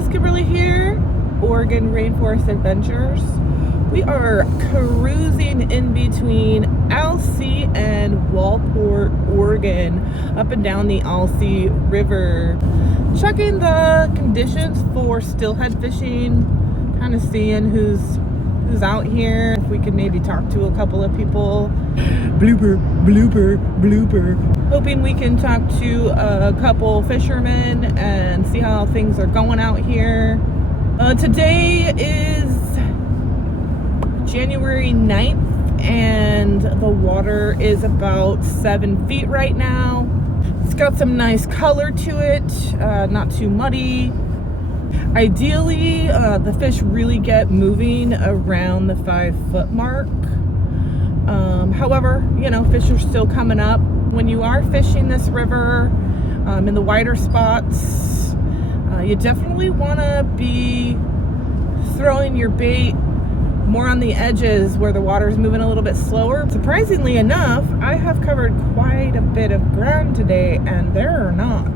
guys, Kimberly here, Oregon Rainforest Adventures. We are cruising in between Alsea and Walport, Oregon, up and down the Alsea River, checking the conditions for steelhead fishing, kind of seeing who's out here, if we can maybe talk to a couple of people. Blooper, blooper, blooper. Hoping we can talk to a couple fishermen and see how things are going out here. Today is January 9th and the water is about 7 feet right now. It's got some nice color to it, not too muddy. Ideally, the fish really get moving around the 5-foot mark. However, you know, fish are still coming up. When you are fishing this river in the wider spots, you definitely want to be throwing your bait more on the edges where the water is moving a little bit slower. Surprisingly enough, I have covered quite a bit of ground today, and there are not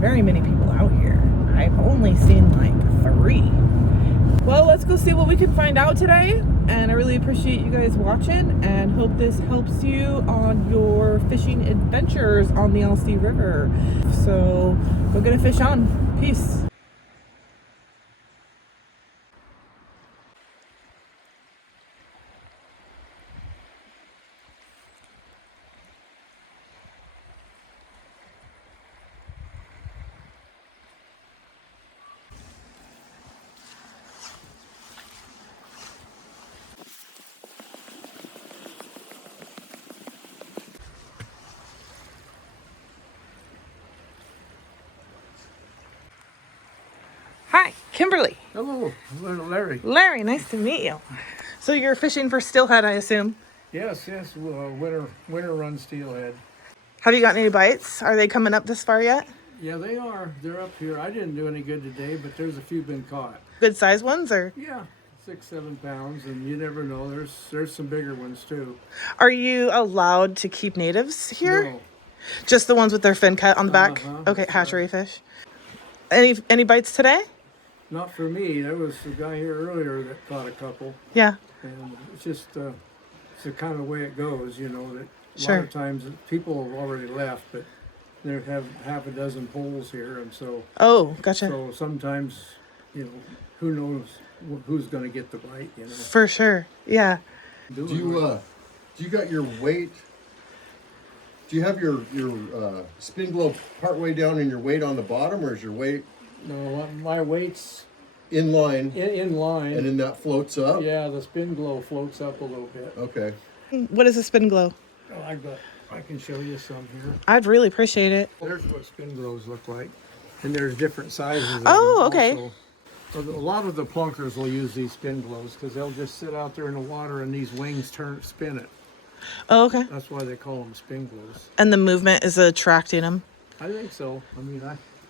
very many people out here. I've only seen like 3. Well, let's go see what we can find out today. And I really appreciate you guys watching and hope this helps you on your fishing adventures on the Alsea River. So go get a fish on. Peace. Hi, Kimberly. Hello, Larry. Larry, nice to meet you. So you're fishing for steelhead, I assume? Yes, winter run steelhead. Have you gotten any bites? Are they coming up this far yet? Yeah, they are. They're up here. I didn't do any good today, but there's a few been caught. Good size ones, or? Yeah, 6-7 pounds, and you never know. There's some bigger ones too. Are you allowed to keep natives here? No. Just the ones with their fin cut on the back? Okay, hatchery fish. Any bites today? Not for me. There was a guy here earlier that caught a couple, Yeah. and it's just it's the kind of way it goes, you know. That a Sure. lot of times people have already left, but there have half a dozen poles here, and so. Oh, gotcha. So sometimes, you know, who knows who's going to get the bite, you know. For sure. Yeah. Do you got your weight? Do you have your spin globe partway down and your weight on the bottom, or is your weight No, my weight's in line in line. and then that floats up? Yeah, the spin glow floats up a little bit. Okay. What is a spin glow? Oh, I can show you some here. I'd really appreciate it. There's what spin glows look like. And there's different sizes of Oh, them okay. also. So a lot of the plunkers will use these spin glows because they'll just sit out there in the water and these wings spin it. Oh, okay. That's why they call them spin glows. And the movement is attracting them. I think so. I mean,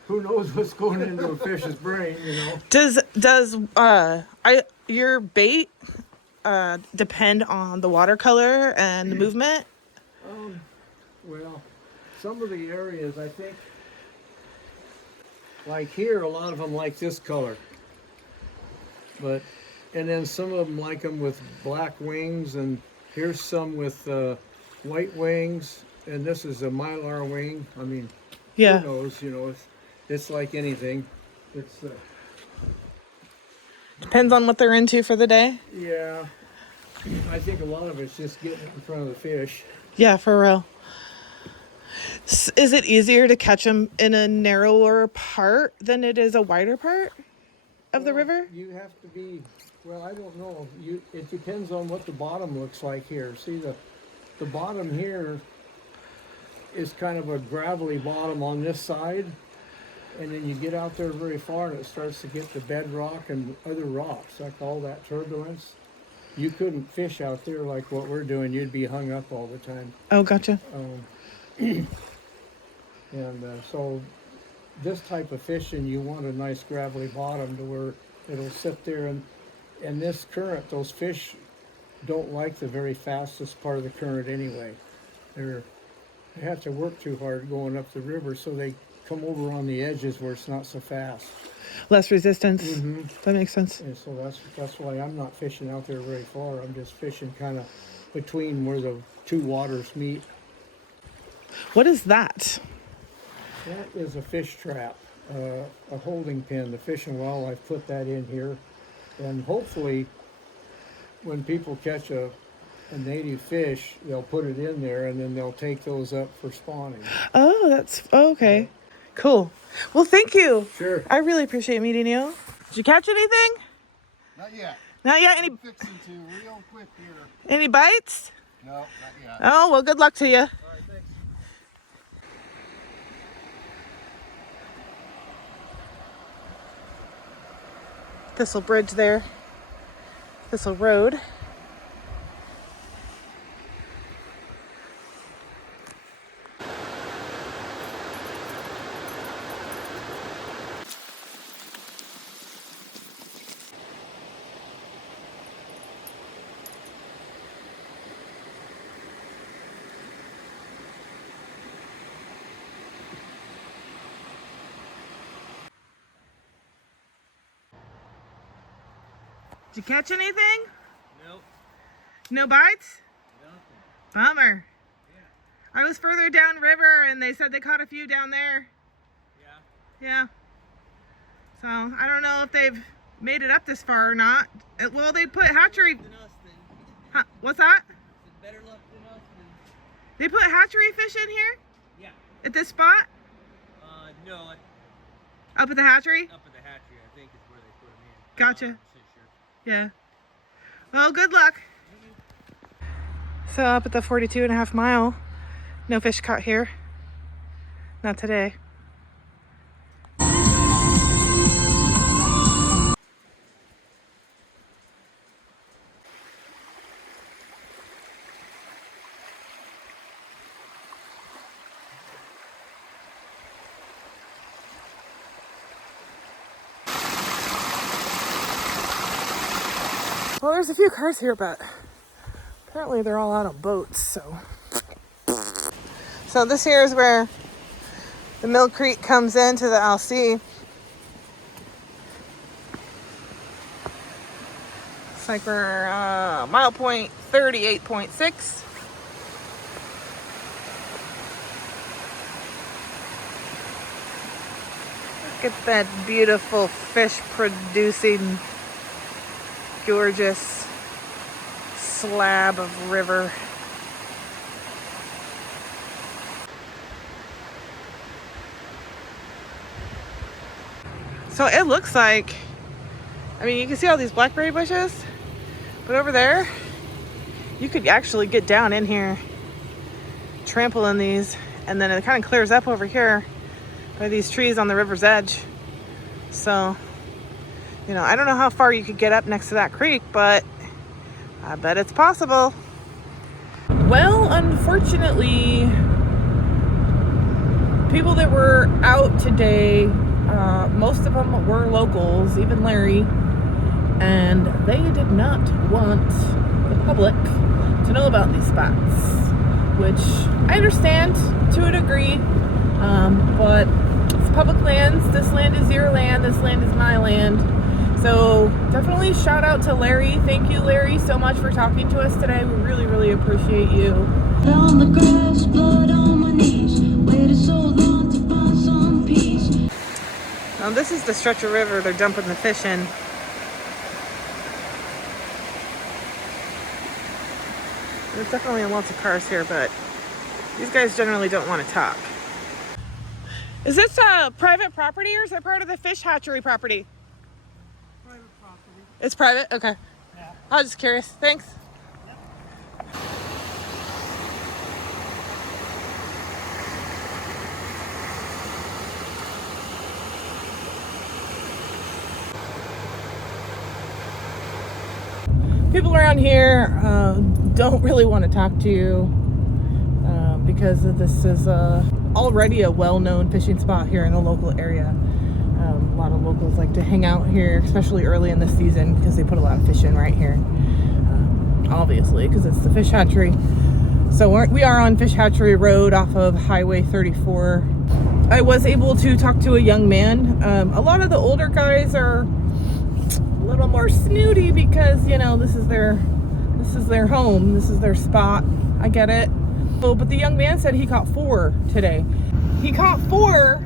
who knows what's going into a fish's brain, you know? Does your bait depend on the watercolor and the movement? Well, some of the areas, I think, like here, a lot of them like this color. And then some of them like them with black wings, and here's some with white wings, and this is a mylar wing. I mean, Yeah. who knows, you know, it's like anything. It's, Depends on what they're into for the day. yeah, I think a lot of it's just getting it in front of the fish. Yeah, for real. Is it easier to catch them in a narrower part than it is a wider part of the river? You have to be, well, I don't know. It depends on what the bottom looks like here. See, the bottom here is kind of a gravelly bottom on this side. And then you get out there very far and it starts to get the bedrock and other rocks, like all that turbulence. You couldn't fish out there like what we're doing. You'd be hung up all the time. Oh, gotcha. So this type of fishing, you want a nice gravelly bottom to where it'll sit there, and this current, those fish don't like the very fastest part of the current anyway. They have to work too hard going up the river, so they come over on the edges where it's not so fast. Less resistance. That makes sense. And so that's why I'm not fishing out there very far. I'm just fishing kind of between where the two waters meet. What is that? That is a fish trap, a holding pen. The Fish and Wildlife put that in here. And hopefully when people catch a native fish, they'll put it in there and then they'll take those up for spawning. Oh, okay. Cool. Well, thank you. Sure. I really appreciate meeting you. Did you catch anything? Not yet. Not yet? I'm fixing to real quick here. Any bites? No, not yet. Oh, well, good luck to you. All right, thanks. Thistle Bridge there. Thistle Road. Did you catch anything? Nope. No bites? Nothing. Bummer. Yeah. I was further downriver and they said they caught a few down there. Yeah. Yeah. So I don't know if they've made it up this far or not. Well, they put hatchery. Than us, then. Huh, what's that? It's better luck than us, then. They put hatchery fish in here Yeah. at this spot? No, Up at the hatchery? up at the hatchery, I think is where they put them in. Gotcha. I'm not 100% sure. Yeah. Well, good luck. So up at the 42.5 mile, no fish caught here. Not today. Well, there's a few cars here, but apparently they're all out on boats, so. So this here is where the Mill Creek comes into the Alsea. It's like we're mile point 38.6. Look at that beautiful fish producing gorgeous slab of river. So it looks like, I mean, you can see all these blackberry bushes, but over there, you could actually get down in here, trample in these, and then it kind of clears up over here by these trees on the river's edge. So, you know, I don't know how far you could get up next to that creek, but I bet it's possible. Well, unfortunately, people that were out today, most of them were locals, even Larry, and they did not want the public to know about these spots, which I understand to a degree, but it's public lands. This land is your land, this land is my land. So definitely shout out to Larry. Thank you, Larry, so much for talking to us today. We really, really appreciate you. On the grass, blood on my knees, waited so long to find some peace. Now this is the stretch of river they're dumping the fish in. There's definitely lots of cars here, but these guys generally don't want to talk. Is this private property or is it part of the fish hatchery property? Private property. It's private? Okay. Yeah. I was just curious. Thanks. People around here don't really want to talk to you because this is already a well-known fishing spot here in the local area. A lot of locals like to hang out here, especially early in the season, because they put a lot of fish in right here. Obviously, because it's the fish hatchery. So we are on Fish Hatchery Road off of Highway 34. I was able to talk to a young man. A lot of the older guys are a little more snooty because, you know, this is their home, this is their spot. I get it. Oh, but the young man said he caught 4 today. He caught 4.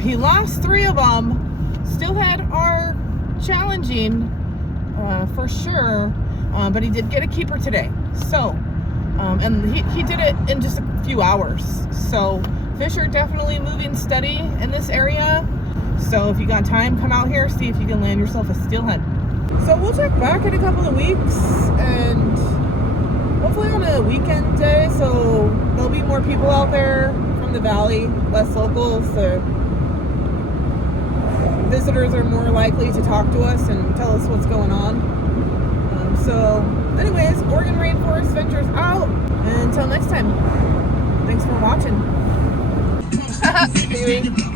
He lost 3 of them. Steelhead are challenging for sure, but he did get a keeper today. So, and he did it in just a few hours. So fish are definitely moving steady in this area. So if you got time, come out here, see if you can land yourself a steelhead. So we'll check back in a couple of weeks, and hopefully on a weekend day, so there'll be more people out there from the valley, less locals. So visitors are more likely to talk to us and tell us what's going on. So anyways, Oregon Rainforest Ventures out. And until next time, thanks for watching. Baby.